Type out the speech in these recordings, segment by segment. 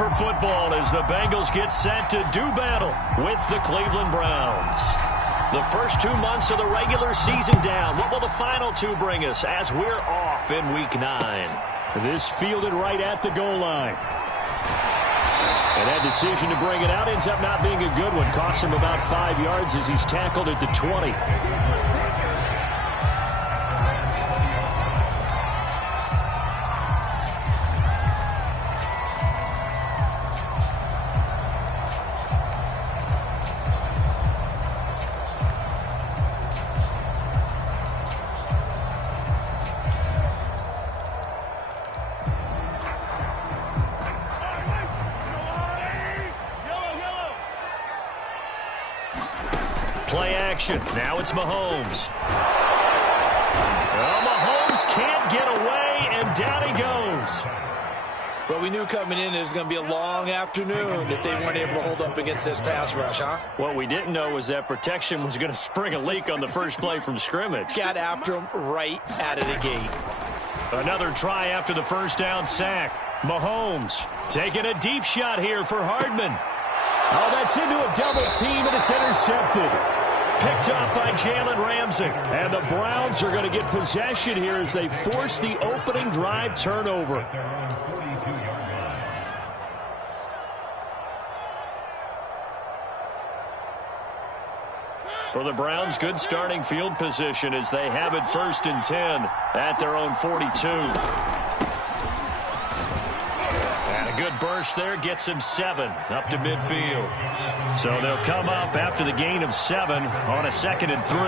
for football as the Bengals get set to do battle with the Cleveland Browns. The first 2 months of the regular season down. What will the final 2 bring us as we're off in Week 9? This fielded right at the goal line. And that decision to bring it out ends up not being a good one. Costs him about 5 yards as he's tackled at the 20. Play action. Now it's Mahomes. Well, Mahomes can't get away, and down he goes. Well, we knew coming in it was going to be a long afternoon if they weren't able to hold up against this pass rush, huh? What we didn't know was that protection was going to spring a leak on the first play from scrimmage. Got after him right out of the gate. Another try after the first down sack. Mahomes taking a deep shot here for Hardman. Oh, that's into a double team, and it's intercepted. Picked up by Jalen Ramsey. And the Browns are going to get possession here as they force the opening drive turnover. For the Browns, good starting field position as they have it 1st and 10 at their own 42. And a good burst there gets him 7 up to midfield. So they'll come up after the gain of 7 on a 2nd and 3.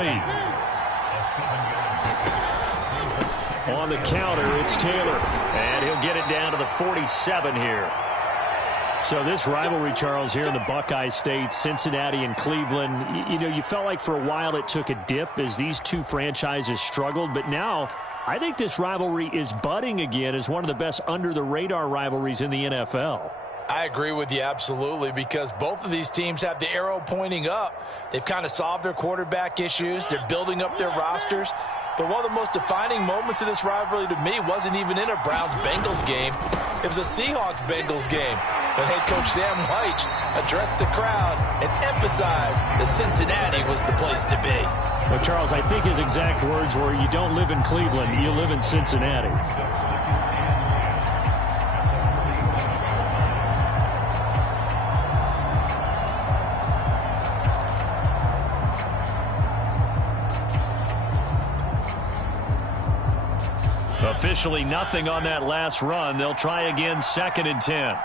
On the counter, it's Taylor. And he'll get it down to the 47 here. So this rivalry, Charles, here in the Buckeye State, Cincinnati and Cleveland, you know, you felt like for a while it took a dip as these two franchises struggled. But now I think this rivalry is budding again as one of the best under-the-radar rivalries in the NFL. I agree with you absolutely because both of these teams have the arrow pointing up. They've kind of solved their quarterback issues. They're building up their rosters. But one of the most defining moments of this rivalry to me wasn't even in a Browns-Bengals game. It was a Seahawks-Bengals game. But head coach Sam White addressed the crowd and emphasized that Cincinnati was the place to be. Well, Charles, I think his exact words were, you don't live in Cleveland, you live in Cincinnati. Officially nothing on that last run. They'll try again 2nd and 10.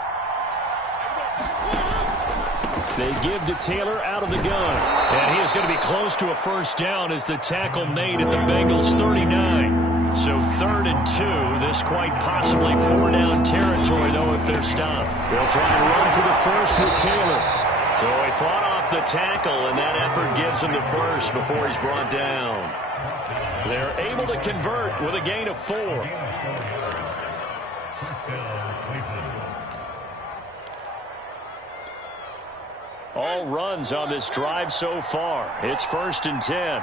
They give to Taylor out of the gun. And he is going to be close to a first down as the tackle made at the Bengals 39. So 3rd and 2. This quite possibly 4-down territory, though, if they're stopped. They'll try and run for the first with Taylor. So he fought off the tackle, and that effort gives him the first before he's brought down. They're able to convert with a gain of 4. All runs on this drive so far. It's 1st and 10.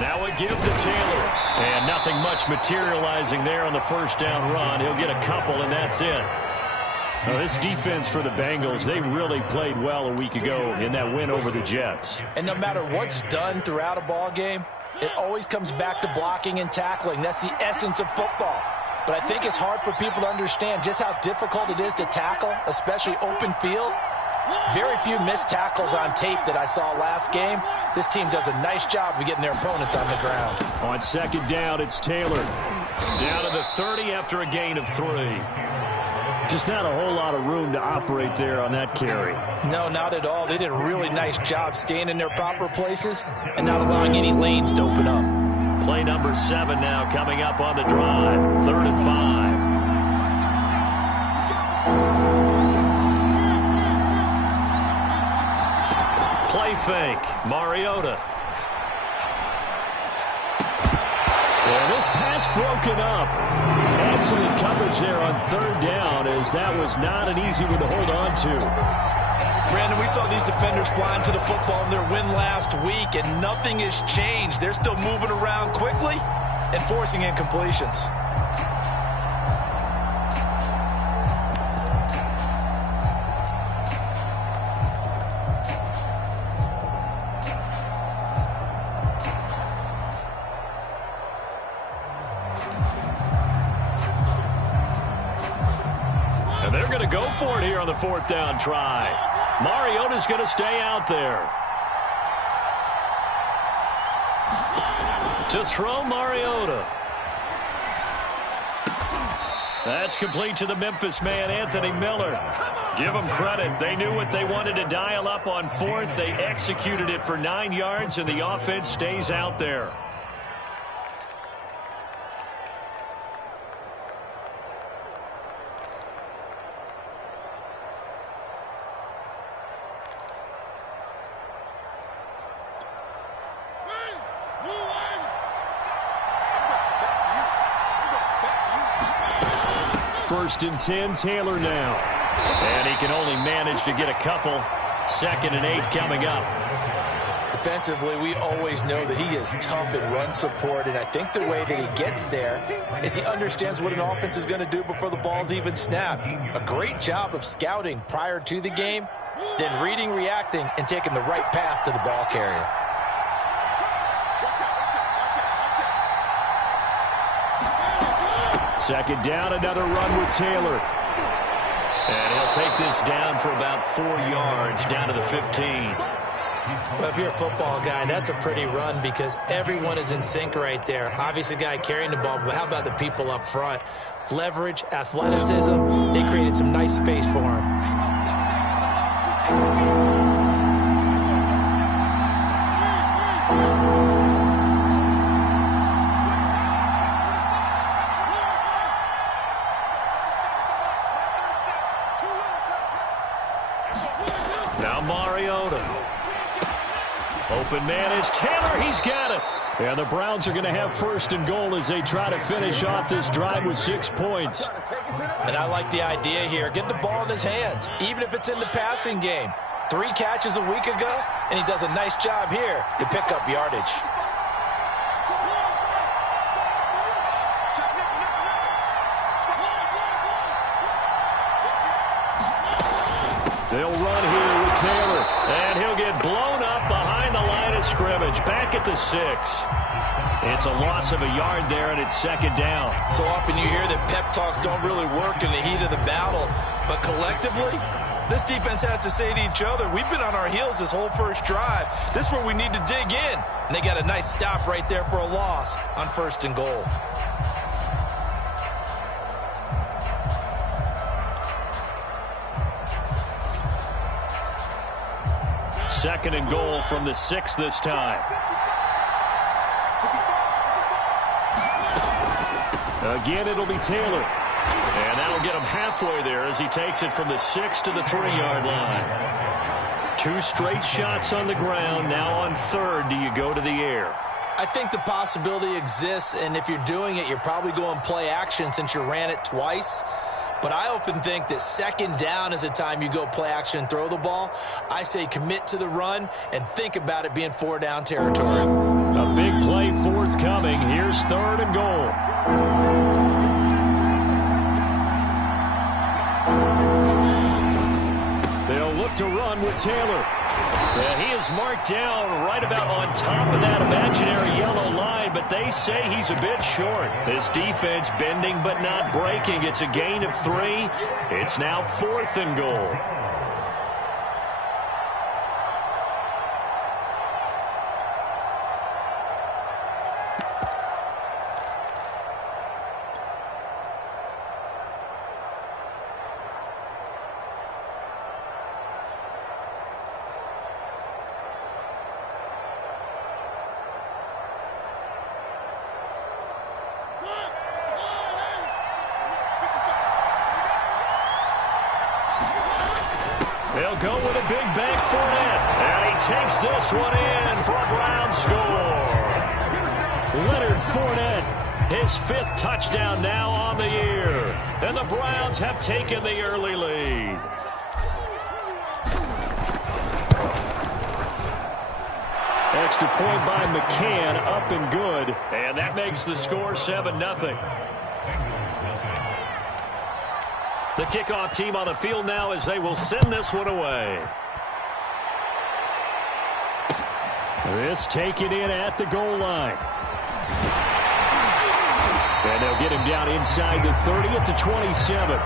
Now a give to Taylor. And nothing much materializing there on the first down run. He'll get a couple, and that's it. Well, this defense for the Bengals, they really played well a week ago in that win over the Jets. And no matter what's done throughout a ball game, it always comes back to blocking and tackling. That's the essence of football. But I think it's hard for people to understand just how difficult it is to tackle, especially open field. Very few missed tackles on tape that I saw last game. This team does a nice job of getting their opponents on the ground. On 2nd down, it's Taylor. Down to the 30 after a gain of 3. Just not a whole lot of room to operate there on that carry. No, not at all. They did a really nice job staying in their proper places and not allowing any lanes to open up. Play number 7 now coming up on the drive. 3rd and 5. Play fake. Mariota. Yeah, this pass broken up. Excellent coverage there on 3rd down as that was not an easy one to hold on to. Brandon, we saw these defenders flying to the football in their win last week, and nothing has changed. They're still moving around quickly and forcing incompletions. They're going to go for it here on the 4th down try. Mariota's going to stay out there. To throw, Mariota. That's complete to the Memphis man, Anthony Miller. Give them credit. They knew what they wanted to dial up on 4th. They executed it for 9 yards, and the offense stays out there. First and 10, Taylor now. And he can only manage to get a couple. 2nd and 8 coming up. Defensively, we always know that he is tough in run support, and I think the way that he gets there is he understands what an offense is going to do before the ball's even snapped. A great job of scouting prior to the game, then reading, reacting, and taking the right path to the ball carrier. Second down, another run with Taylor. And he'll take this down for about 4 yards, down to the 15. Well, if you're a football guy, that's a pretty run because everyone is in sync right there. Obviously, the guy carrying the ball, but how about the people up front? Leverage, athleticism, they created some nice space for him. Now Mariota. Open man is Taylor. He's got it. And the Browns are going to have 1st and goal as they try to finish off this drive with 6 points. And I like the idea here. Get the ball in his hands, even if it's in the passing game. 3 catches a week ago, and he does a nice job here to pick up yardage. They'll run here with Taylor, and he'll get blown up behind the line of scrimmage, back at the 6. It's a loss of a yard there, and it's 2nd down. So often you hear that pep talks don't really work in the heat of the battle, but collectively, this defense has to say to each other, we've been on our heels this whole first drive. This is where we need to dig in. And they got a nice stop right there for a loss on 1st and goal. Second and goal from the 6 this time. Again, it'll be Taylor. And that'll get him halfway there as he takes it from the 6 to the 3-yard line. 2 straight shots on the ground. Now on 3rd, do you go to the air? I think the possibility exists, and if you're doing it, you're probably going play action since you ran it twice. But I often think that 2nd down is the time you go play action and throw the ball. I say commit to the run and think about it being 4-down territory. A big play forthcoming. Here's 3rd and goal. They'll look to run with Taylor. And he is marked down right about on top of that imaginary yellow line, but they say he's a bit short. This defense bending but not breaking. It's a gain of 3. It's now 4th and goal. They'll go with a big bank Fournette. And he takes this one in for a Brown score. Leonard Fournette, his 5th touchdown now on the year. And the Browns have taken the early lead. Extra point by McCann, up and good. And that makes the score 7-0. The kickoff team on the field now as they will send this one away. This taken in at the goal line. And they'll get him down inside the 30 at the 27.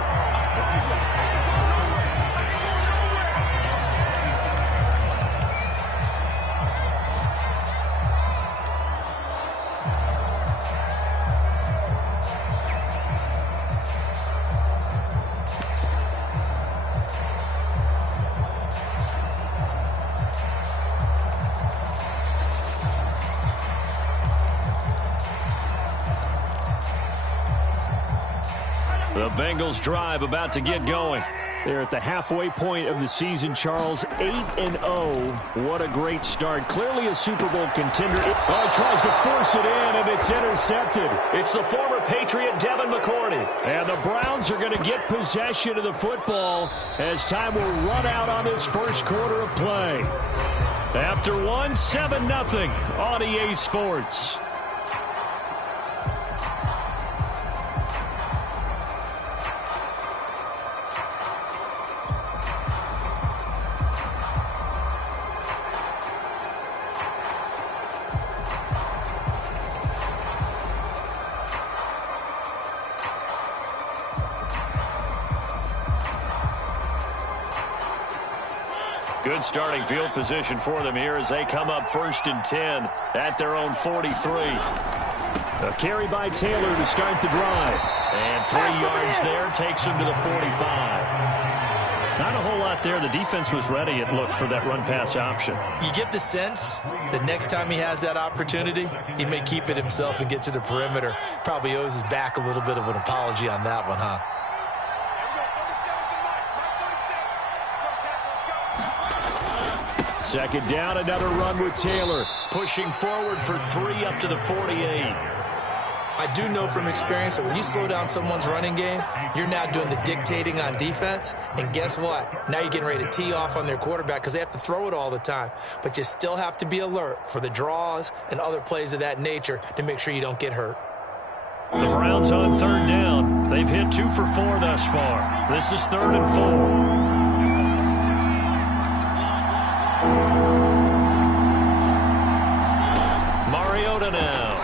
The Bengals drive about to get going. They're at the halfway point of the season, Charles. 8-0. What a great start. Clearly a Super Bowl contender. Oh, he tries to force it in, and it's intercepted. It's the former Patriot Devin McCourty. And the Browns are going to get possession of the football as time will run out on this first quarter of play. After one, 7-0 on EA Sports. Good starting field position for them here as they come up 1st and 10 at their own 43. A carry by Taylor to start the drive. And 3 yards there takes him to the 45. Not a whole lot there. The defense was ready, it looked, for that run-pass option. You get the sense that next time he has that opportunity, he may keep it himself and get to the perimeter. Probably owes his back a little bit of an apology on that one, huh? Second down, another run with Taylor. Pushing forward for 3 up to the 48. I do know from experience that when you slow down someone's running game, you're now doing the dictating on defense. And guess what? Now you're getting ready to tee off on their quarterback because they have to throw it all the time. But you still have to be alert for the draws and other plays of that nature to make sure you don't get hurt. The Browns on 3rd down. They've hit 2 for 4 thus far. This is 3rd and 4. Mariota now.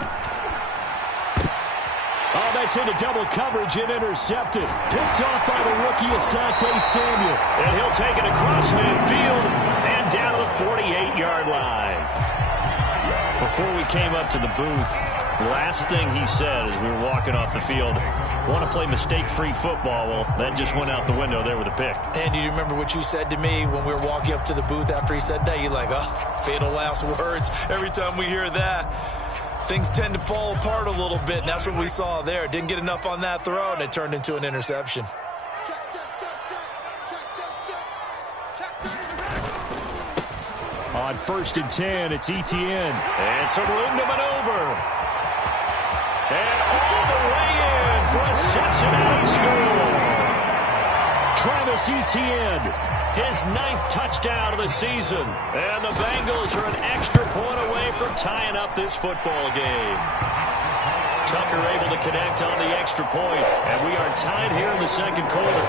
Oh, that's into double coverage and intercepted. Picked off by the rookie Asante Samuel. And he'll take it across midfield and down to the 48-yard line. Before we came up to the booth, last thing he said as we were walking off the field, want to play mistake-free football. Well, that just went out the window there with a pick. And do you remember what you said to me when we were walking up to the booth after he said that? You're like, oh, fatal last words. Every time we hear that, things tend to fall apart a little bit, and that's what we saw there. Didn't get enough on that throw, and it turned into an interception. On 1st and 10, it's Etienne. And some room to maneuver. And all the way in for a Cincinnati score. Travis Etienne. His 9th touchdown of the season. And the Bengals are an extra point away from tying up this football game. Tucker able to connect on the extra point. And we are tied here in the second quarter.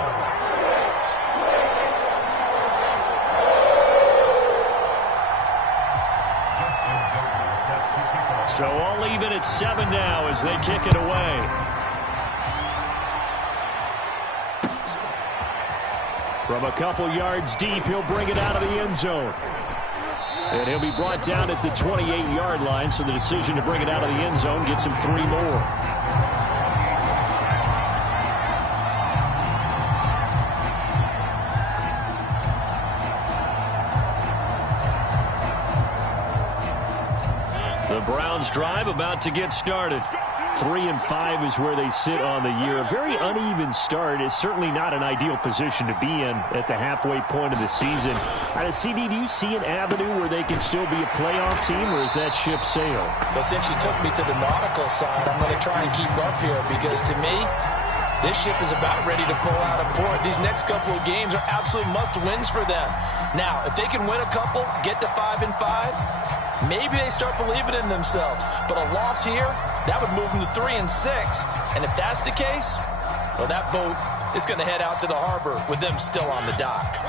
So all even at 7 now as they kick it away. From a couple yards deep, he'll bring it out of the end zone. And he'll be brought down at the 28-yard line, so the decision to bring it out of the end zone gets him 3 more. The Browns drive about to get started. 3-5 is where they sit on the year. A very uneven start. Is certainly not an ideal position to be in at the halfway point of the season. CD, do you see an avenue where they can still be a playoff team, or is that ship sailed? Well, since you took me to the nautical side, I'm going to try and keep up here because to me, this ship is about ready to pull out of port. These next couple of games are absolute must-wins for them. Now, if they can win a couple, get to 5-5, maybe they start believing in themselves. But a loss here, that would move them to 3-6. And if that's the case, well, that boat is going to head out to the harbor with them still on the dock.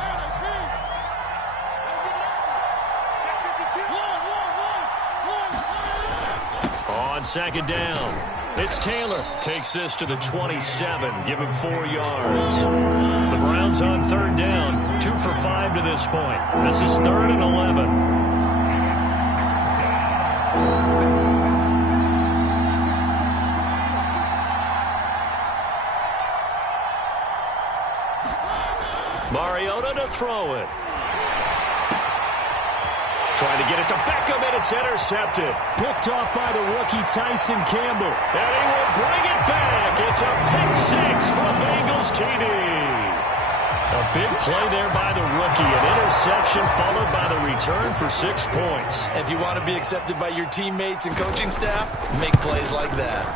On 2nd down, it's Taylor. Takes this to the 27, give him 4 yards. The Browns on 3rd down, 2 for 5 to this point. This is 3rd and 11. Mariota to throw it. Trying to get it to Beckham, and it's intercepted. Picked off by the rookie Tyson Campbell. And he will bring it back. It's a pick 6 for play there by the rookie. An interception followed by the return for 6 points. If you want to be accepted by your teammates and coaching staff, make plays like that.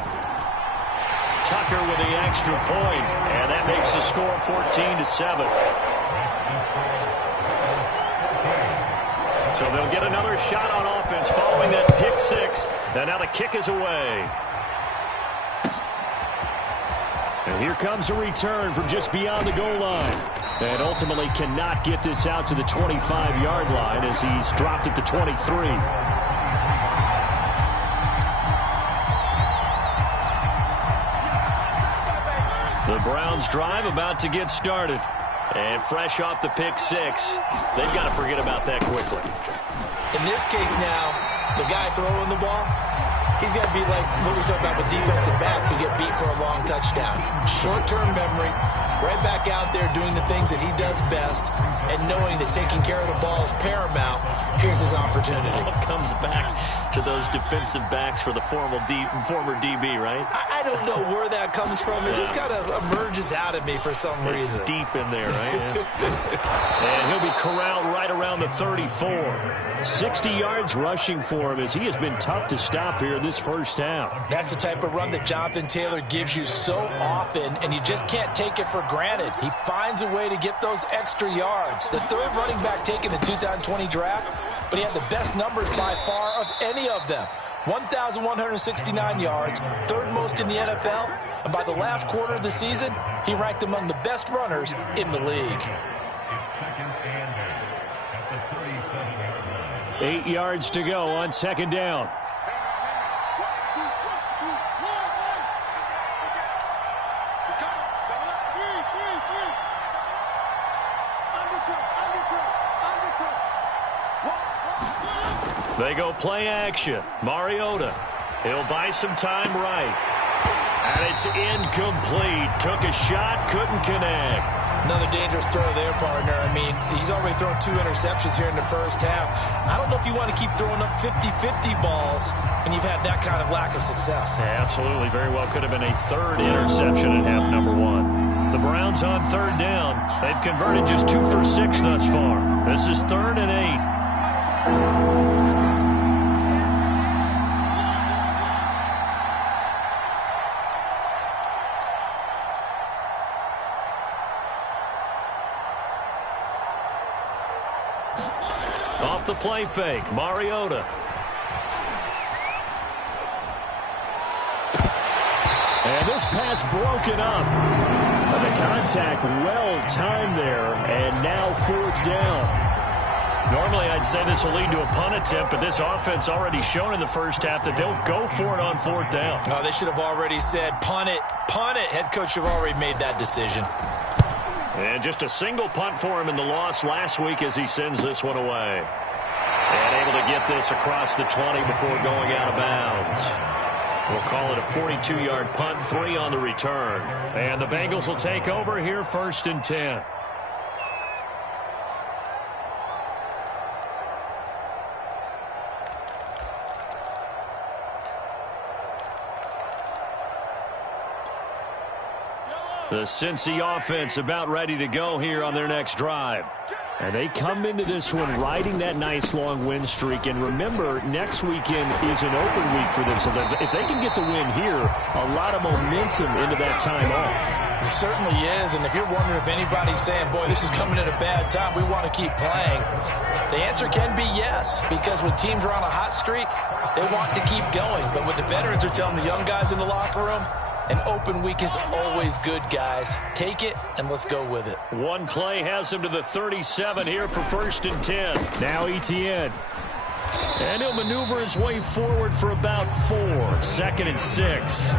Tucker with the extra point, and that makes the score 14-7. So they'll get another shot on offense following that pick six. And now the kick is away. And here comes a return from just beyond the goal line. And ultimately cannot get this out to the 25-yard line as he's dropped it to 23. The Browns drive about to get started. And fresh off the pick six, they've got to forget about that quickly. In this case now, the guy throwing the ball, he's got to be like what we talk about with defensive backs who get beat for a long touchdown. Short-term memory, right back out there doing the things that he does best, and knowing that taking care of the ball is paramount. Here's his opportunity. It all comes back to those defensive backs for the former DB, right? I don't know where that comes from. It just kind of emerges out of me for some reason. It's deep in there, right? Yeah. And he'll be corralled right around the 34. 60 yards rushing for him as he has been tough to stop here this first half. That's the type of run that Jonathan Taylor gives you so often, and you just can't take it for granted. He finds a way to get those extra yards. The third running back taken in the 2020 draft, but he had the best numbers by far of any of them. 1,169 yards, third most in the NFL, and by the last quarter of the season, he ranked among the best runners in the league. 8 yards to go on second down. They go play action. Mariota. He'll buy some time right. And it's incomplete. Took a shot, couldn't connect. Another dangerous throw there, partner. I mean, he's already thrown 2 interceptions here in the first half. I don't know if you want to keep throwing up 50-50 balls when you've had that kind of lack of success. Yeah, absolutely. Very well could have been a third interception in half number 1. The Browns on third down. They've converted just 2 for 6 thus far. This is 3rd and 8. Off the play fake, Mariota. And this pass broken up. The contact well timed there, and now 4th down. Normally I'd say this will lead to a punt attempt, but this offense already shown in the first half that they'll go for it on 4th down. Oh, they should have already said punt it, punt it. Head coach should have already made that decision. And just a single punt for him in the loss last week as he sends this one away. And able to get this across the 20 before going out of bounds. We'll call it a 42-yard punt, 3 on the return. And the Bengals will take over here 1st and 10. The Cincy offense about ready to go here on their next drive. And they come into this one riding that nice long win streak. And remember, next weekend is an open week for them. So if they can get the win here, a lot of momentum into that time off. It certainly is. And if you're wondering if anybody's saying, boy, this is coming at a bad time, we want to keep playing, the answer can be yes. Because when teams are on a hot streak, they want to keep going. But what the veterans are telling the young guys in the locker room, an open week is always good, guys. Take it, and let's go with it. One play has him to the 37 here for 1st and 10. Now Etienne. And he'll maneuver his way forward for about 4. 2nd and 6.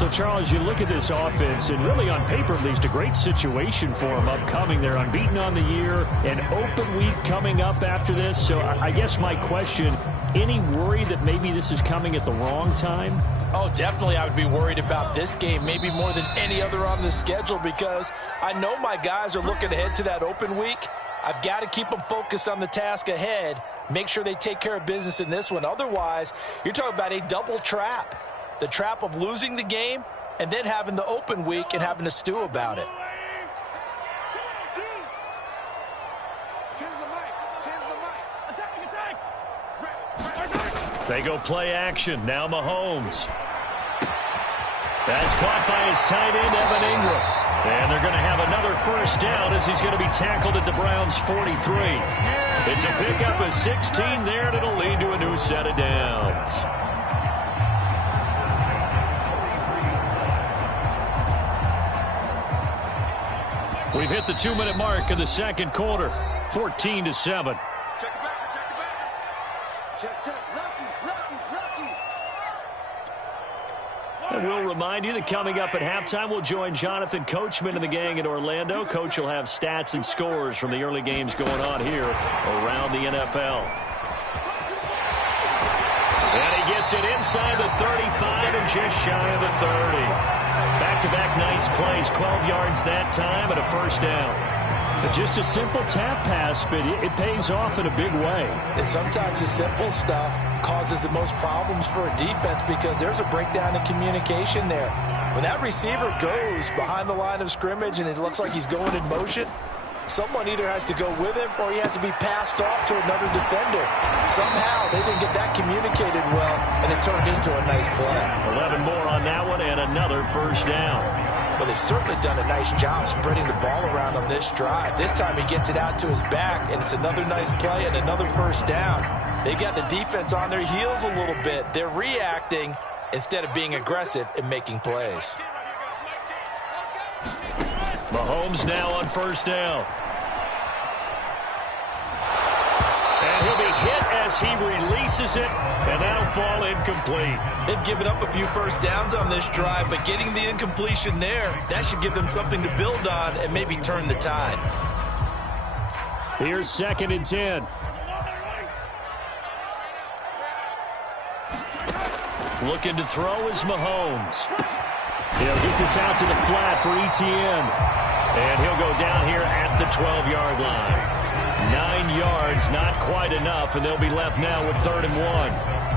So, Charles, you look at this offense, and really on paper, at least, a great situation for them upcoming. They're unbeaten on the year, an open week coming up after this. So I guess my question, any worry that maybe this is coming at the wrong time? Oh, definitely I would be worried about this game, maybe more than any other on the schedule, because I know my guys are looking ahead to that open week. I've got to keep them focused on the task ahead, make sure they take care of business in this one. Otherwise, you're talking about a double trap. The trap of losing the game and then having the open week and having to stew about it. They go play action. Now Mahomes. That's caught by his tight end, Evan Ingram. And they're going to have another first down as he's going to be tackled at the Browns' 43. It's a pickup of 16 there, and it'll lead to a new set of downs. We've hit the 2-minute mark of the second quarter, 14-7. And we'll remind you that coming up at halftime, we'll join Jonathan Coachman and the gang in Orlando. Coach will have stats and scores from the early games going on here around the NFL. And he gets it inside the 35 and just shy of the 30. Back-to-back nice plays, 12 yards that time and a first down. Just a simple tap pass, but it pays off in a big way. And sometimes the simple stuff causes the most problems for a defense because there's a breakdown in communication there. When that receiver goes behind the line of scrimmage and it looks like he's going in motion, someone either has to go with him or he has to be passed off to another defender. Somehow they didn't get that communicated well, and it turned into a nice play. 11 more on that one and another first down. Well, they've certainly done a nice job spreading the ball around on this drive. This time he gets it out to his back, and it's another nice play and another first down. They've got the defense on their heels a little bit. They're reacting instead of being aggressive and making plays. Mahomes now on first down. And he'll be hit as he releases it, and that'll fall incomplete. They've given up a few first downs on this drive, but getting the incompletion there, that should give them something to build on and maybe turn the tide. Here's 2nd and 10. Looking to throw is Mahomes. He'll get this out to the flat for Etienne. And he'll go down here at the 12-yard line. 9 yards, not quite enough, and they'll be left now with 3rd and 1.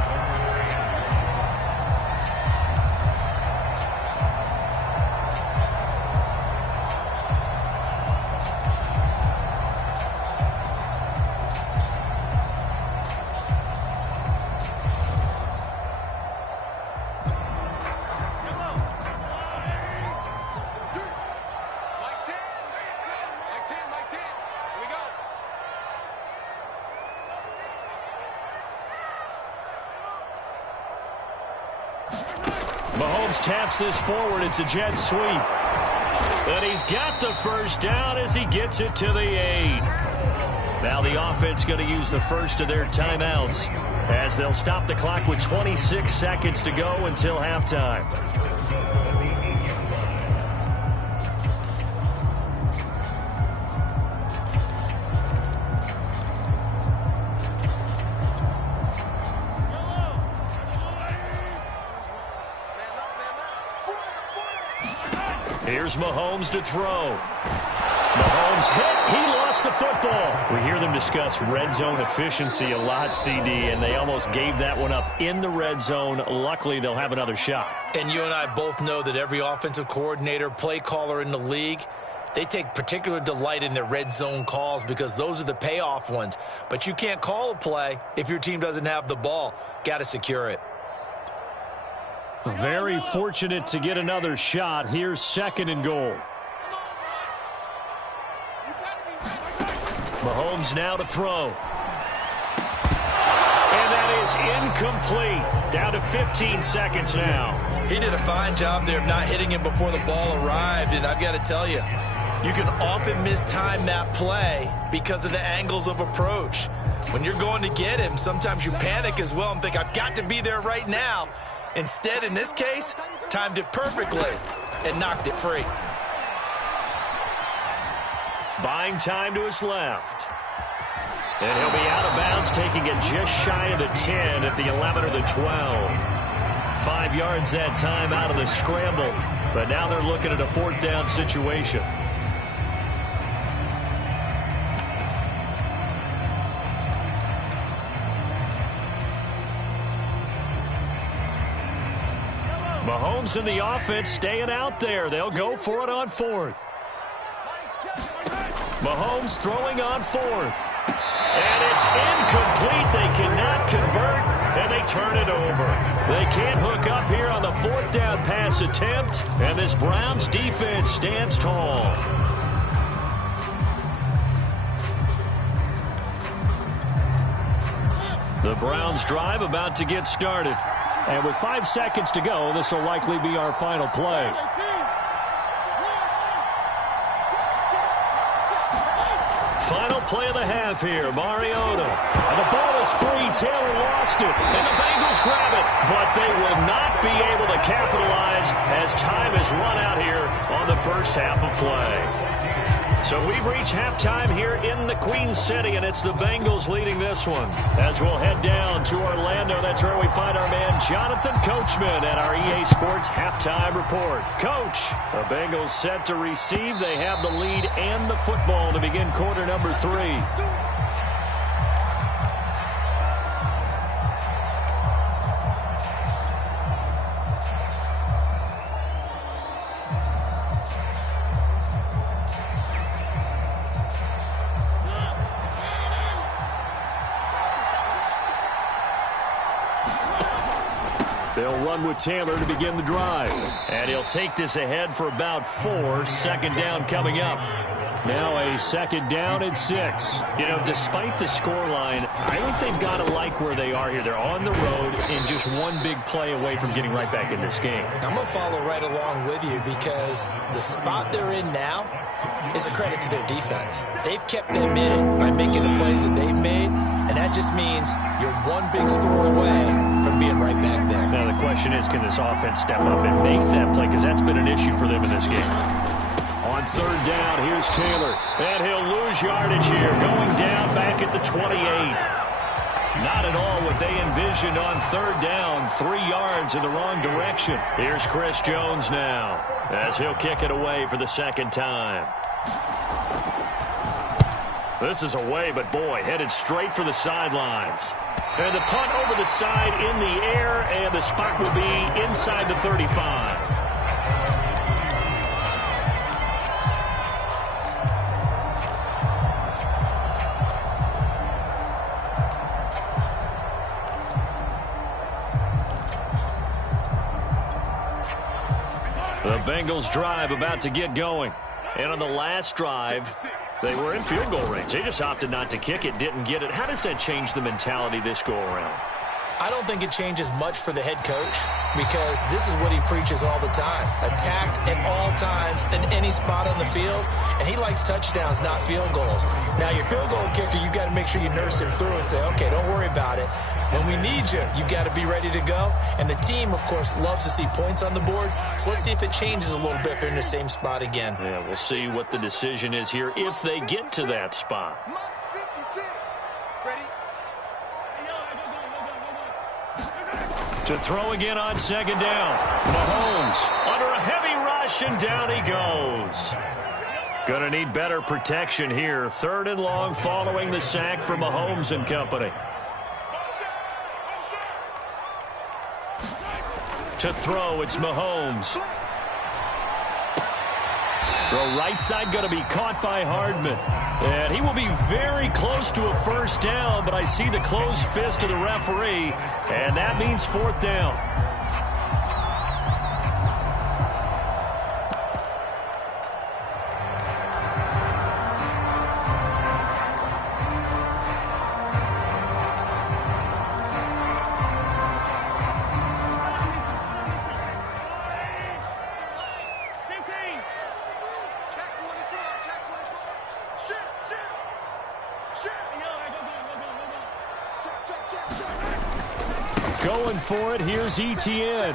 Mahomes taps this forward. It's a jet sweep. And he's got the first down as he gets it to the 8. Now the offense going to use the first of their timeouts as they'll stop the clock with 26 seconds to go until halftime. Here's Mahomes to throw. Mahomes hit. He lost the football. We hear them discuss red zone efficiency a lot, CD, and they almost gave that one up in the red zone. Luckily, they'll have another shot. And you and I both know that every offensive coordinator, play caller in the league, they take particular delight in their red zone calls because those are the payoff ones. But you can't call a play if your team doesn't have the ball. Got to secure it. Very fortunate to get another shot. Here's 2nd and goal. Mahomes now to throw. And that is incomplete. Down to 15 seconds now. He did a fine job there of not hitting him before the ball arrived, and I've got to tell you, you can often mistime that play because of the angles of approach. When you're going to get him, sometimes you panic as well and think, I've got to be there right now. Instead, in this case, timed it perfectly and knocked it free. Buying time to his left. And he'll be out of bounds, taking it just shy of the 10 at the 11 or the 12. 5 yards that time out of the scramble. But now they're looking at a 4th down situation. Mahomes and the offense staying out there. They'll go for it on 4th. Mahomes throwing on 4th. And it's incomplete. They cannot convert. and they turn it over. They can't hook up here on the fourth down pass attempt, and this Browns defense stands tall. The Browns drive about to get started. And with 5 seconds to go, this will likely be our final play. Final play of the half here, Mariota. And the ball is free. Taylor lost it. And the Bengals grab it. But they will not be able to capitalize as time has run out here on the first half of play. So we've reached halftime here in the Queen City, and it's the Bengals leading this one. As we'll head down to Orlando, that's where we find our man Jonathan Coachman at our EA Sports Halftime Report. Coach, the Bengals set to receive. They have the lead and the football to begin quarter number 3. They'll run with Taylor to begin the drive. And he'll take this ahead for about 4. Second down coming up. Now a second down and 6. You know, despite the scoreline, I think they've got to like where they are here. They're on the road and just one big play away from getting right back in this game. I'm going to follow right along with you because the spot they're in now is a credit to their defense. They've kept them in it by making the plays that they've made, and that just means you're one big score away from being right back there. Now the question is, can this offense step up and make that play? Because that's been an issue for them in this game. On third down, here's Taylor. And he'll lose yardage here, going down back at the 28. Not at all what they envisioned on third down. 3 yards in the wrong direction. Here's Chris Jones now as he'll kick it away for the second time. This is away, but boy, headed straight for the sidelines. And the punt over the side in the air, and the spot will be inside the 35. The Bengals drive about to get going. And on the last drive, they were in field goal range. They just opted not to kick it, didn't get it. How does that change the mentality this go around? I don't think it changes much for the head coach because this is what he preaches all the time. Attack at all times in any spot on the field, and he likes touchdowns, not field goals. Now, your field goal kicker, you got to make sure you nurse him through and say, okay, don't worry about it. When we need you, you got to be ready to go. And the team, of course, loves to see points on the board. So let's see if it changes a little bit if they're in the same spot again. Yeah, we'll see what the decision is here if they get to that spot. To throw again on second down. Mahomes under a heavy rush, and down he goes. Going to need better protection here. Third and long following the sack from Mahomes and company. To throw, it's Mahomes. Throw right side, going to be caught by Hardman. And he will be very close to a first down, but I see the closed fist of the referee, and that means fourth down. Going for it, here's Etienne.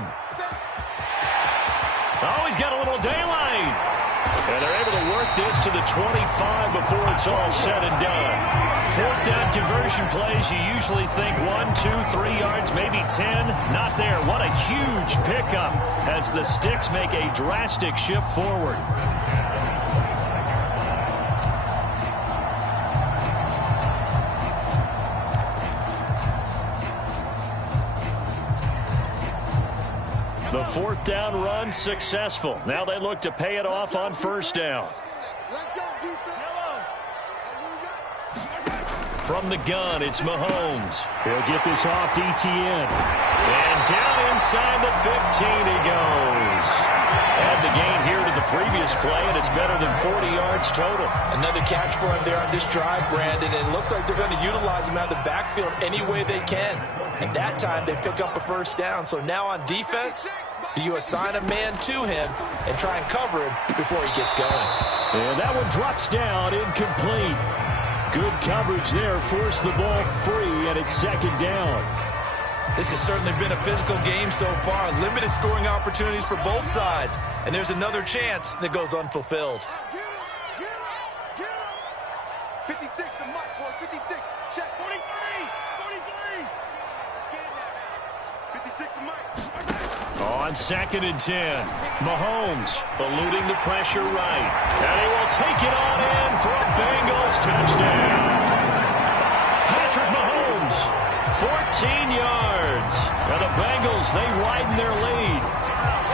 Oh, he's got a little daylight. And they're able to work this to the 25 before it's all said and done. Fourth down conversion plays, you usually think 1, 2, 3 yards, maybe 10. Not there. What a huge pickup as the Sticks make a drastic shift forward. The fourth down run successful. Now they look to pay it off on first down. From the gun, it's Mahomes. He'll get this off to ETN. And down inside the 15 he goes. Add the gain here to the previous play, and it's better than 40 yards total. Another catch for him there on this drive, Brandon, and it looks like they're going to utilize him out of the backfield any way they can. And that time they pick up a first down. So now on defense, do you assign a man to him and try and cover him before he gets going? And that one drops down, incomplete. Good coverage there, forced the ball free, and it's second down. This has certainly been a physical game so far. Limited scoring opportunities for both sides. And there's another chance that goes unfulfilled. 56 to Mike, boy. 56. Check. 43. 43. Let's get in there, man. 56 to Mike. On 2nd and 10, Mahomes eluding the pressure right. And he will take it on in for a Bengals touchdown. Patrick Mahomes, 14 yards. And the Bengals, they widen their lead.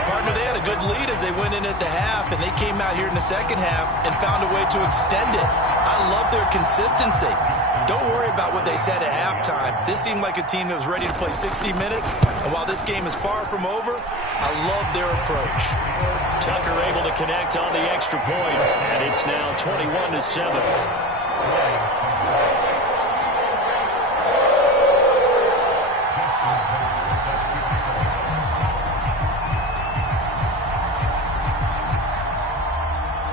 Partner, they had a good lead as they went in at the half, and they came out here in the second half and found a way to extend it. I love their consistency. Don't worry about what they said at halftime. This seemed like a team that was ready to play 60 minutes, and while this game is far from over, I love their approach. Tucker able to connect on the extra point, and it's now 21-7.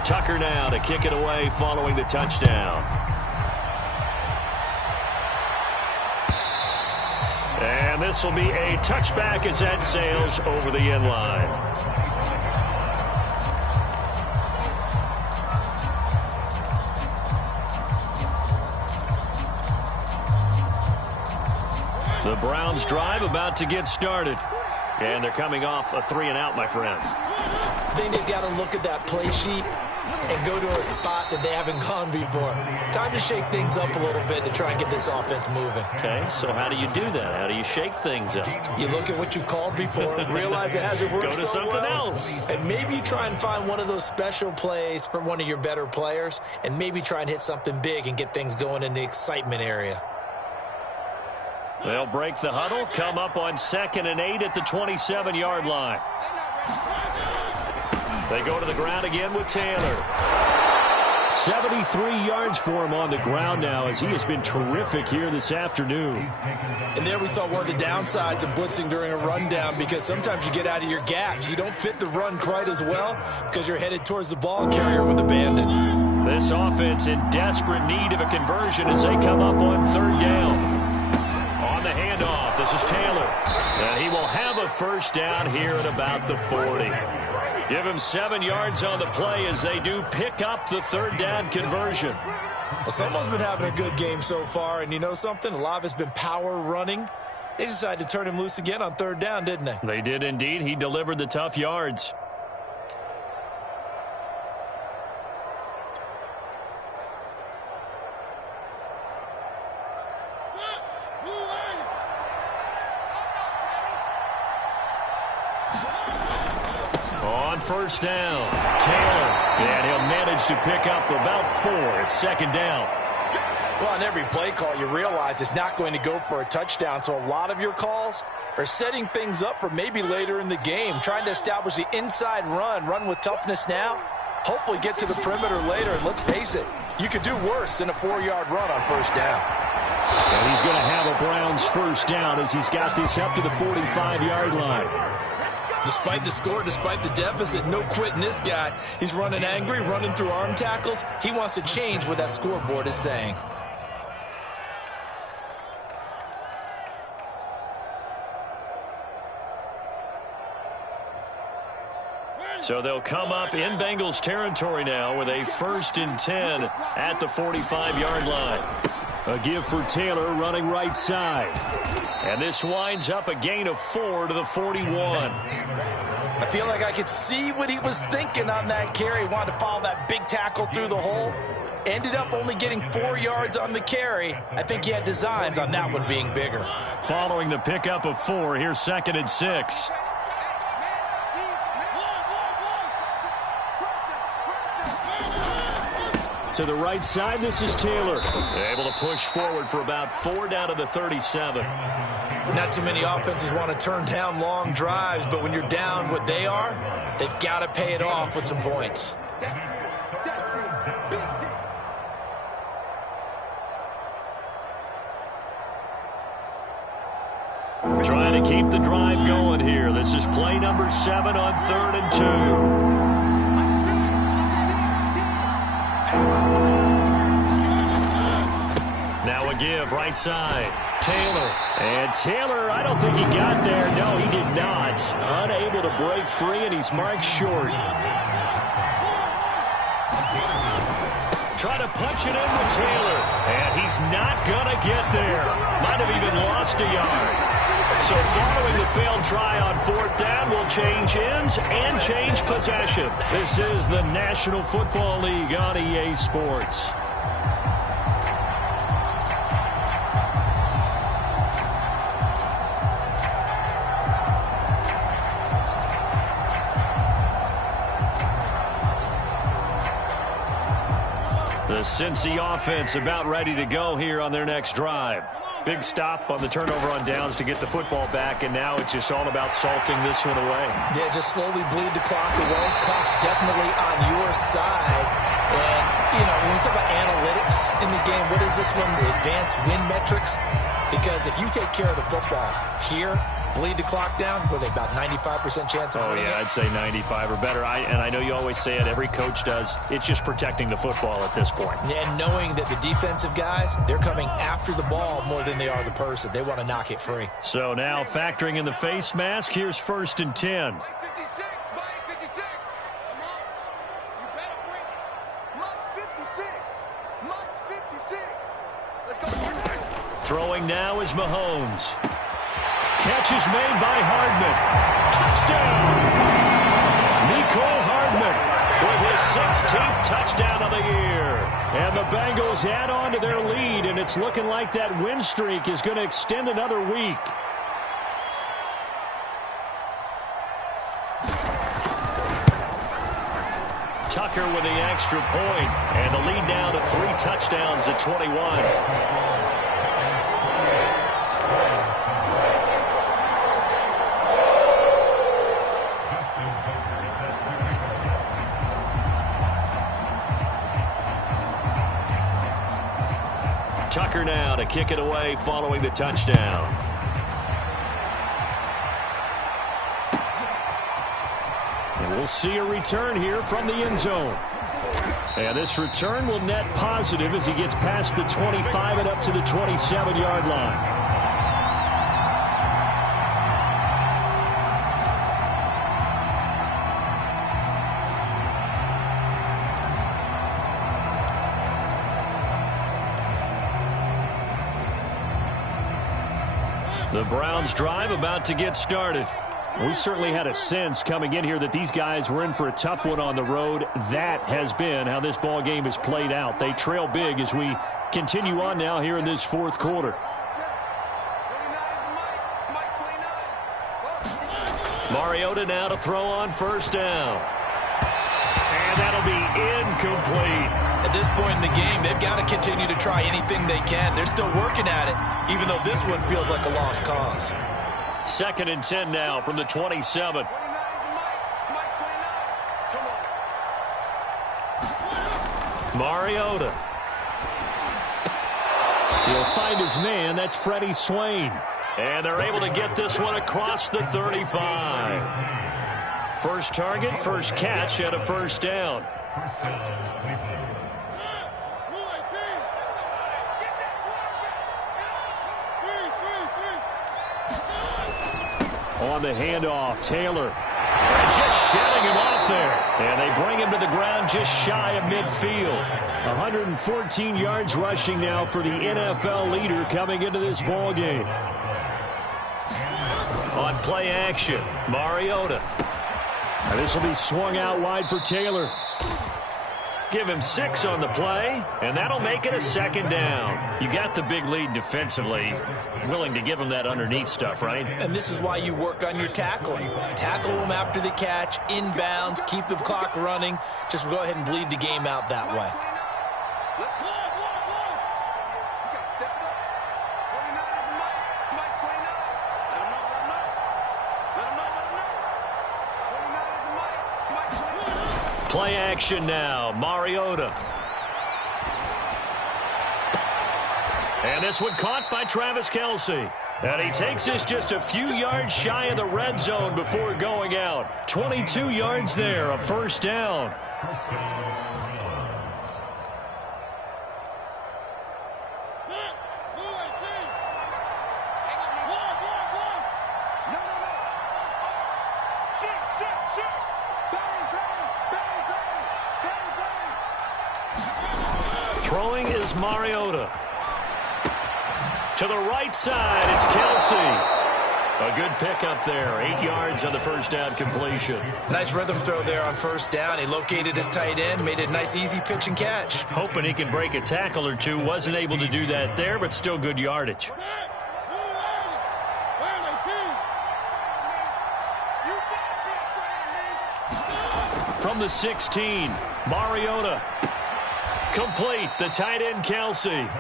Tucker now to kick it away following the touchdown. And this will be a touchback as that sails over the end line. The Browns drive about to get started. And they're coming off a 3-and-out, my friend. I think they've got to look at that play sheet and go to a spot that they haven't gone before. Time to shake things up a little bit to try and get this offense moving. Okay, so how do you do that? How do you shake things up? You look at what you've called before, realize it hasn't worked Go to so something well, else. and maybe you try and find one of those special plays from one of your better players, and maybe try and hit something big and get things going in the excitement area. They'll break the huddle, come up on 2nd and 8 at the 27-yard line. They go to the ground again with Taylor. 73 yards for him on the ground now as he has been terrific here this afternoon. And there we saw one of the downsides of blitzing during a rundown, because sometimes you get out of your gaps. You don't fit the run quite as well because you're headed towards the ball carrier with abandon. This offense in desperate need of a conversion as they come up on 3rd down. On the handoff, this is Taylor. And he will have a first down here at about the 40. Give him 7 yards on the play as they do pick up the 3rd down conversion. Well, someone's been having a good game so far, and you know something? A lot of it's been power running. They decided to turn him loose again on 3rd down, didn't they? They did indeed. He delivered the tough yards. On 1st down, Taylor, and he'll manage to pick up about 4 at 2nd down. Well, on every play call, you realize it's not going to go for a touchdown, so a lot of your calls are setting things up for maybe later in the game, trying to establish the inside run with toughness now, hopefully get to the perimeter later, and let's face it, you could do worse than a 4-yard run on 1st down. And he's going to have a Browns first down as he's got this up to the 45-yard line. Despite the score, despite the deficit, no quitting this guy. He's running angry, running through arm tackles. He wants to change what that scoreboard is saying. So they'll come up in Bengals territory now with a 1st and 10 at the 45-yard line. A give for Taylor running right side. And this winds up a gain of 4 to the 41. I feel like I could see what he was thinking on that carry. He wanted to follow that big tackle through the hole. Ended up only getting 4 yards on the carry. I think he had designs on that one being bigger. Following the pickup of 4, here's 2nd and 6. To the right side, this is Taylor. Able to push forward for about 4 down to the 37. Not too many offenses want to turn down long drives, but when you're down what they are, they've got to pay it off with some points. Trying to keep the drive going here. This is play number 7 on 3rd and 2. Now a give, right side. Taylor. And Taylor, I don't think he got there. No, he did not. Unable to break free, and he's marked short. Try to punch it in with Taylor. And he's not going to get there. Might have even lost a yard. So following the failed try on 4th down, will change ends and change possession. This is the National Football League on EA Sports. The Cincy offense about ready to go here on their next drive. Big stop on the turnover on downs to get the football back, and now it's just all about salting this one away. Yeah, just slowly bleed the clock away. Clock's definitely on your side. And, you know, when we talk about analytics in the game, what is this one? The advanced win metrics? Because if you take care of the football here, bleed the clock down, were they about 95% chance of winning it? I'd say 95 or better. And I know you always say it, every coach does. It's just protecting the football at this point. And knowing that the defensive guys, they're coming after the ball more than they are the person. They want to knock it free. So now factoring in the face mask, here's 1st and 10. Mike 56, Mike 56. Come on. You better bring it. Mike 56. Mike 56. Let's go. Throwing now is Mahomes. Catch is made by Hardman. Touchdown! Mecole Hardman with his 16th touchdown of the year. And the Bengals add on to their lead, and it's looking like that win streak is going to extend another week. Tucker with the extra point, and the lead now to 3 touchdowns at 21. Tucker now to kick it away following the touchdown. And we'll see a return here from the end zone. And this return will net positive as he gets past the 25 and up to the 27-yard line. The Browns drive about to get started. We certainly had a sense coming in here that these guys were in for a tough one on the road. That has been how this ball game has played out. They trail big as we continue on now here in this 4th quarter. Mariota now to throw on 1st down. And that'll be incomplete. At this point in the game, they've got to continue to try anything they can. They're still working at it, even though this one feels like a lost cause. 2nd and 10 now from the 27. Mariota. He'll find his man. That's Freddie Swain. And they're able to get this one across the 35. First target, first catch, and a 1st down. On the handoff, Taylor. Just shutting him off there. And they bring him to the ground just shy of midfield. 114 yards rushing now for the NFL leader coming into this ball game. On play action, Mariota. And this will be swung out wide for Taylor. Give him 6 on the play, and that'll make it a 2nd down. You got the big lead defensively. Willing to give him that underneath stuff, right? And this is why you work on your tackling. Tackle them after the catch, inbounds, keep the clock running. Just go ahead and bleed the game out that way. Let's go. We got to step it up. 29 is Mike. Mike 29. Let him know. Let him know. 29 is Mike. Mike 29. Play action now. Mariota. And this one caught by Travis Kelce. And he takes us just a few yards shy of the red zone before going out. 22 yards there, a first down. Throwing is Mariota. To the right side, it's Kelce. A good pickup there. 8 yards on the first down completion. Nice rhythm throw there on first down. He located his tight end, made it a nice, easy pitch and catch. Hoping he could break a tackle or two. Wasn't able to do that there, but still good yardage. From the 16, Mariota. Complete, the tight end Kelce.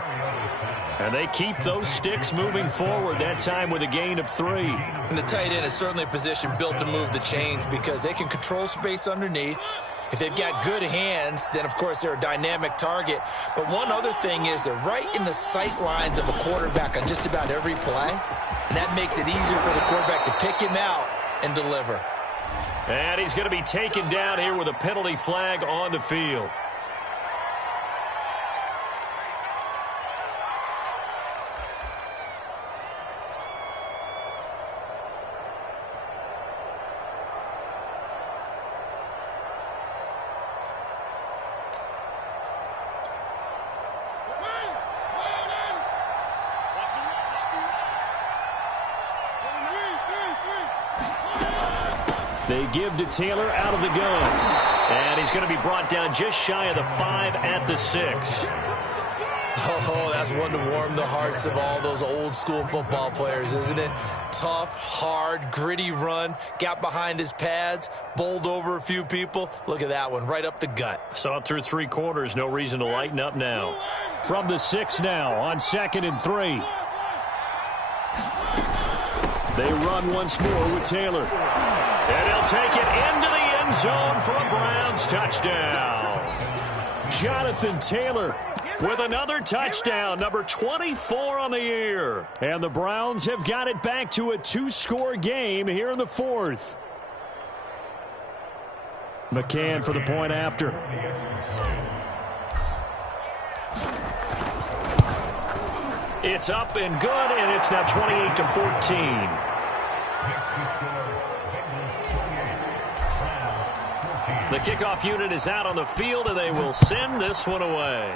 And they keep those sticks moving forward, that time with a gain of 3. And the tight end is certainly a position built to move the chains because they can control space underneath. If they've got good hands, then, of course, they're a dynamic target. But one other thing is they're right in the sight lines of a quarterback on just about every play. And that makes it easier for the quarterback to pick him out and deliver. And he's going to be taken down here with a penalty flag on the field. They give to Taylor out of the gun. And he's going to be brought down just shy of the 5 at the 6. Oh, that's one to warm the hearts of all those old school football players, isn't it? Tough, hard, gritty run, got behind his pads, bowled over a few people. Look at that one, right up the gut. Saw it through 3 quarters, no reason to lighten up now. From the 6 now on 2nd and 3. They run once more with Taylor. And he'll take it into the end zone for a Browns touchdown. Jonathan Taylor with another touchdown, number 24 on the year. And the Browns have got it back to a 2-score game here in the 4th. McCann for the point after. It's up and good, and it's now 28-14. The kickoff unit is out on the field, and they will send this one away.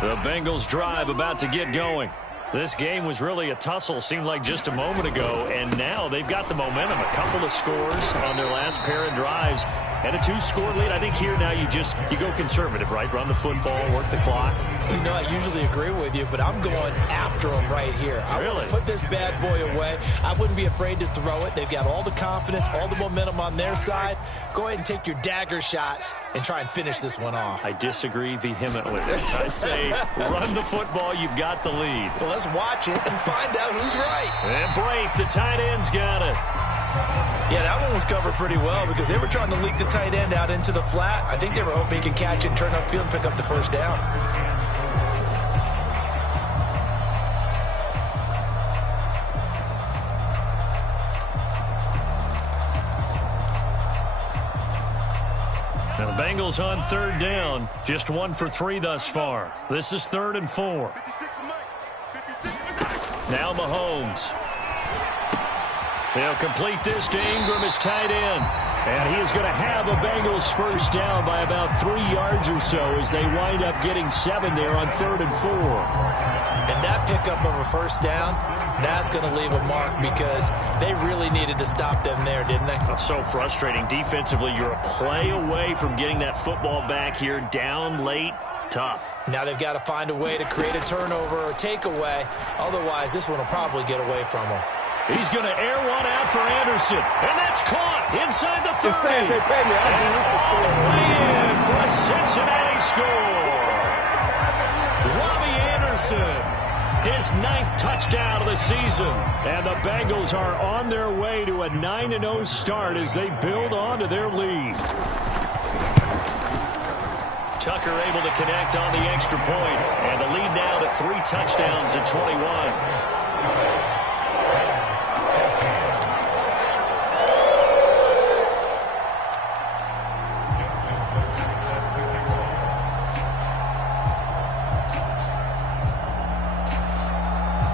The Bengals drive about to get going. This game was really a tussle, seemed like just a moment ago, and now they've got the momentum. A couple of scores on their last pair of drives and a 2-score lead. I think here now you go conservative, right? Run the football, work the clock. You know, I usually agree with you, but I'm going after them right here. I want to put this bad boy away. I wouldn't be afraid to throw it. They've got all the confidence, all the momentum on their side. Go ahead and take your dagger shots and try and finish this one off. I disagree vehemently. I say run the football. You've got the lead. Well, let's watch it and find out who's right. And Brate, the tight end's got it. Yeah, that one was covered pretty well because they were trying to leak the tight end out into the flat. I think they were hoping he could catch it and turn upfield and pick up the first down. Now the Bengals on 3rd down. Just 1 for 3 thus far. This is 3rd and 4. Now Mahomes. They'll complete this to Ingram as tight end. And he is going to have a Bengals first down by about 3 yards or so as they wind up getting 7 there on 3rd and 4. And that pickup of a first down That's going to leave a mark because they really needed to stop them there, didn't they? That's so frustrating. Defensively, you're a play away from getting that football back here. Down late, tough. Now they've got to find a way to create a turnover or takeaway. Otherwise, this one will probably get away from them. He's going to air one out for Anderson. And that's caught inside the 30. And all the way in for a Cincinnati score. Robbie Anderson. His 9th touchdown of the season. And the Bengals are on their way to a 9-0 start as they build on to their lead. Tucker able to connect on the extra point. And the lead now to 3 touchdowns at 21.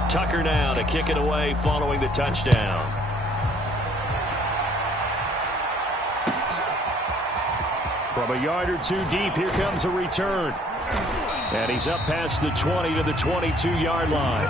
Tucker now to kick it away following the touchdown. From a yard or two deep, here comes a return. And he's up past the 20 to the 22-yard line.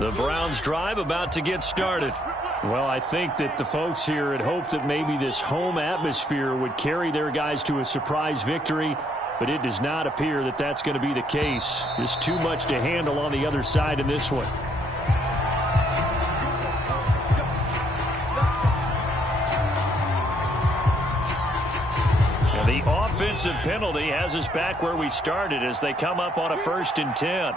The Browns drive about to get started. Well, I think that the folks here had hoped that maybe this home atmosphere would carry their guys to a surprise victory, but it does not appear that that's going to be the case. There's too much to handle on the other side in this one. And the offensive penalty has us back where we started as they come up on a 1st and 10.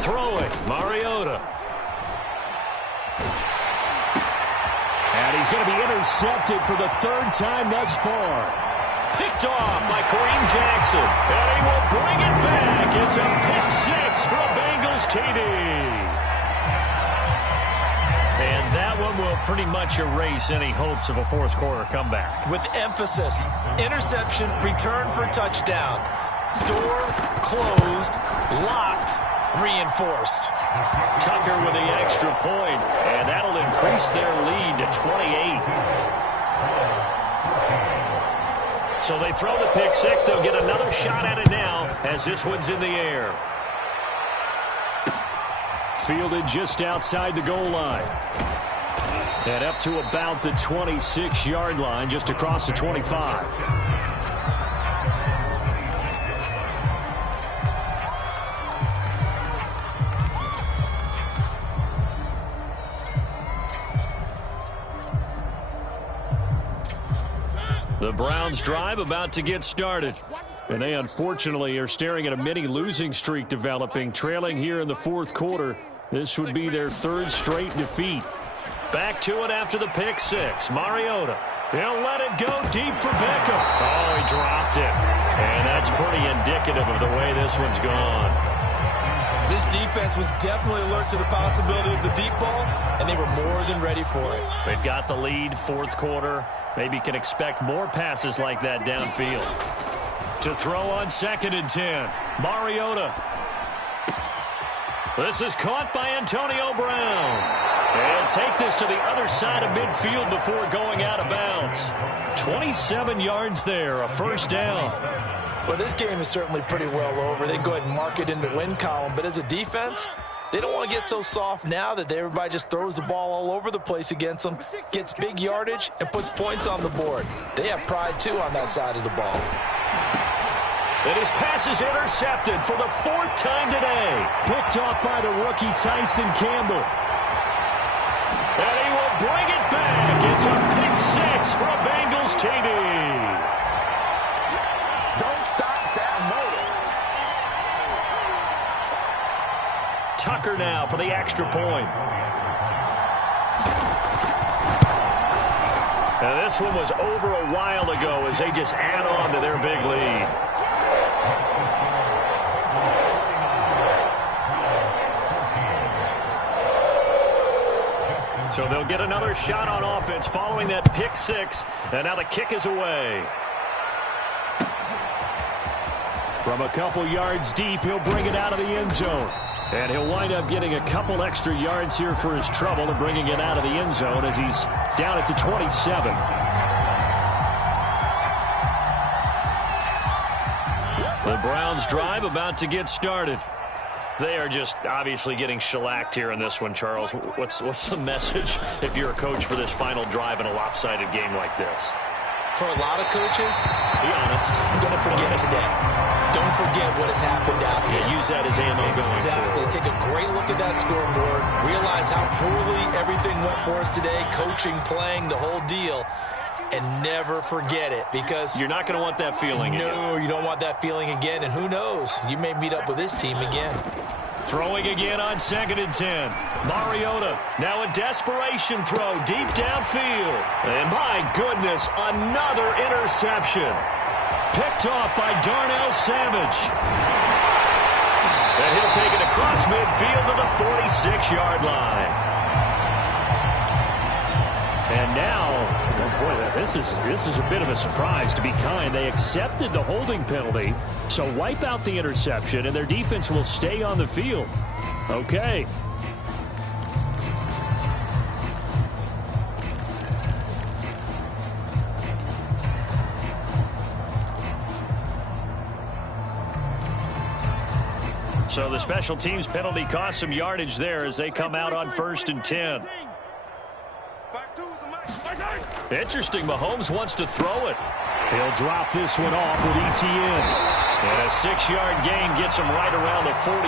Throwing, Mariota. And he's going to be intercepted for the 3rd time thus far. Picked off by Kareem Jackson. And he will bring it back. It's a pick 6 for a Bengals TD. And that one will pretty much erase any hopes of a 4th quarter comeback. With emphasis, interception, return for touchdown. Door closed, locked, reinforced. Tucker with the extra point, and that'll increase their lead to 28. So they throw the pick 6. They'll get another shot at it now as this one's in the air. Fielded just outside the goal line. And up to about the 26-yard line, just across the 25. The Browns drive about to get started. And they unfortunately are staring at a mini losing streak developing, trailing here in the 4th quarter. This would be their 3rd straight defeat. Back to it after the pick 6. Mariota. He'll let it go deep for Beckham. Oh, he dropped it. And that's pretty indicative of the way this one's gone. This defense was definitely alert to the possibility of the deep ball, and they were more than ready for it. They've got the lead, 4th quarter. Maybe can expect more passes like that downfield. To throw on 2nd and 10. Mariota. This is caught by Antonio Brown. And take this to the other side of midfield before going out of bounds. 27 yards there, a 1st down. Well, this game is certainly pretty well over. They can go ahead and mark it in the win column. But as a defense, they don't want to get so soft now that everybody just throws the ball all over the place against them, gets big yardage, and puts points on the board. They have pride, too, on that side of the ball. And his pass is intercepted for the 4th time today. Picked off by the rookie Tyson Campbell. And he will bring it back. It's a pick 6 for a Bengals TD. Don't stop that motor. Tucker now for the extra point. And this one was over a while ago as they just add on to their big lead. So they'll get another shot on offense following that pick six. And now the kick is away. From a couple yards deep, he'll bring it out of the end zone. And he'll wind up getting a couple extra yards here for his trouble and bringing it out of the end zone as he's down at the 27. The Browns drive about to get started. They are just obviously getting shellacked here in this one, Charles. What's the message if you're a coach for this final drive in a lopsided game like this? For a lot of coaches, Be honest. don't forget today. Don't forget what has happened out here. Yeah, use that as ammo going Exactly. forward. Take a great look at that scoreboard. Realize how poorly everything went for us today. Coaching, playing, the whole deal. And never forget it, because You're not going to want that feeling again. no, you don't want that feeling again. And who knows? You may meet up with this team again. Throwing again on 2nd and 10. Mariota, now a desperation throw deep downfield. And my goodness, another interception. Picked off by Darnell Savage. And he'll take it across midfield to the 46-yard line. And now, oh boy, this is a bit of a surprise, to be kind. They accepted the holding penalty, so wipe out the interception, and their defense will stay on the field. Okay. So the special teams penalty cost some yardage there as they come out on 1st and 10. Interesting, Mahomes wants to throw it. He'll drop this one off with ETN. And a 6-yard gain gets him right around the 43.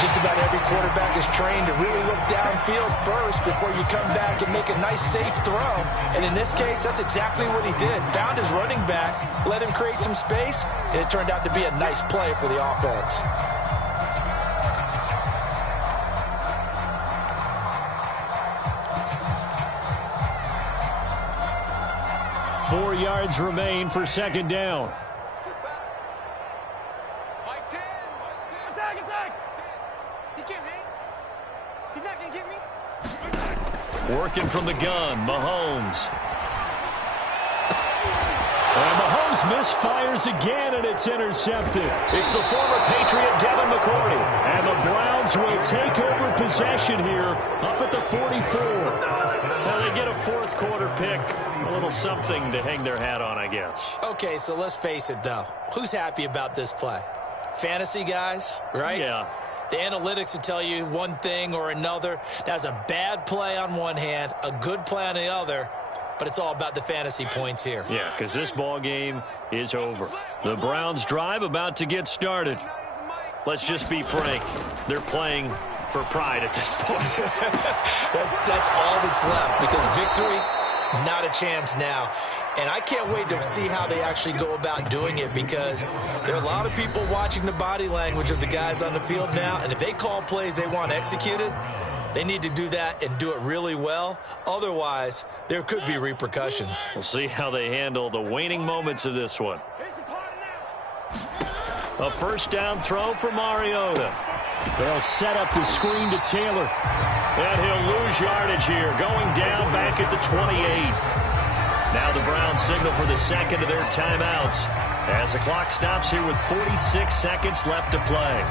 Just about every quarterback is trained to really look downfield first before you come back and make a nice, safe throw. And in this case, that's exactly what he did. Found his running back, let him create some space, and it turned out to be a nice play for the offense. Four yards remain for 2nd down. Working from the gun, Mahomes. And Mahomes misfires again, and it's intercepted. It's the former Patriot Devin McCourty. And the Browns will take over possession here up at the 44. Now they get a 4th quarter pick. A little something to hang their hat on, I guess. Okay, so let's face it, though. Who's happy about this play? Fantasy guys, right? Yeah. The analytics will tell you one thing or another. That's a bad play on one hand, a good play on the other, but it's all about the fantasy points here. Yeah, because this ball game is over. The Browns drive about to get started. Let's just be frank. They're playing for pride at this point. That's all that's left, because victory, not a chance now. And I can't wait to see how they actually go about doing it, because there are a lot of people watching the body language of the guys on the field now, and if they call plays they want executed, they need to do that and do it really well. Otherwise, there could be repercussions. We'll see how they handle the waning moments of this one. A 1st down throw for Mariota. They'll set up the screen to Taylor. And he'll lose yardage here, going down back at the 28. Now the Browns signal for the 2nd of their timeouts as the clock stops here with 46 seconds left to play.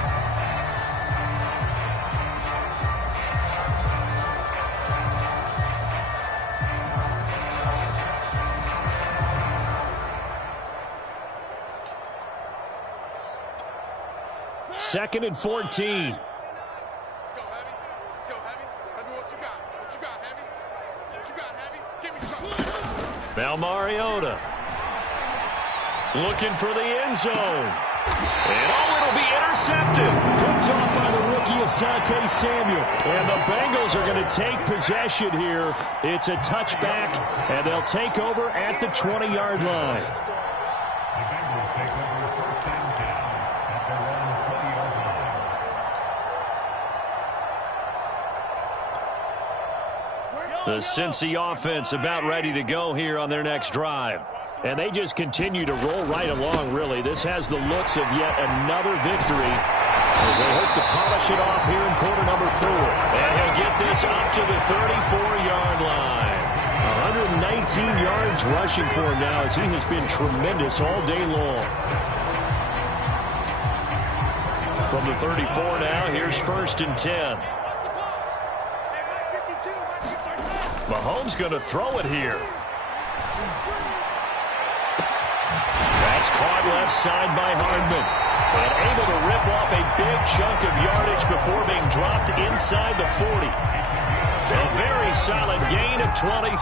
Second and 14. Let's go, Heavy. Let's go, Heavy. Heavy, what you got? What you got, Heavy? What you got, Heavy? Give me something. Now Mariota looking for the end zone. And it'll be intercepted. Picked off by the rookie Asante Samuel. And the Bengals are going to take possession here. It's a touchback, and they'll take over at the 20-yard line. The Cincy offense about ready to go here on their next drive. And they just continue to roll right along, really. This has the looks of yet another victory as they hope to polish it off here in quarter number 4. And he'll get this up to the 34-yard line. 119 yards rushing for him now as he has been tremendous all day long. From the 34 now, here's 1st and 10. Mahomes going to throw it here. That's caught left side by Hardman. And able to rip off a big chunk of yardage before being dropped inside the 40. A very solid gain of 27.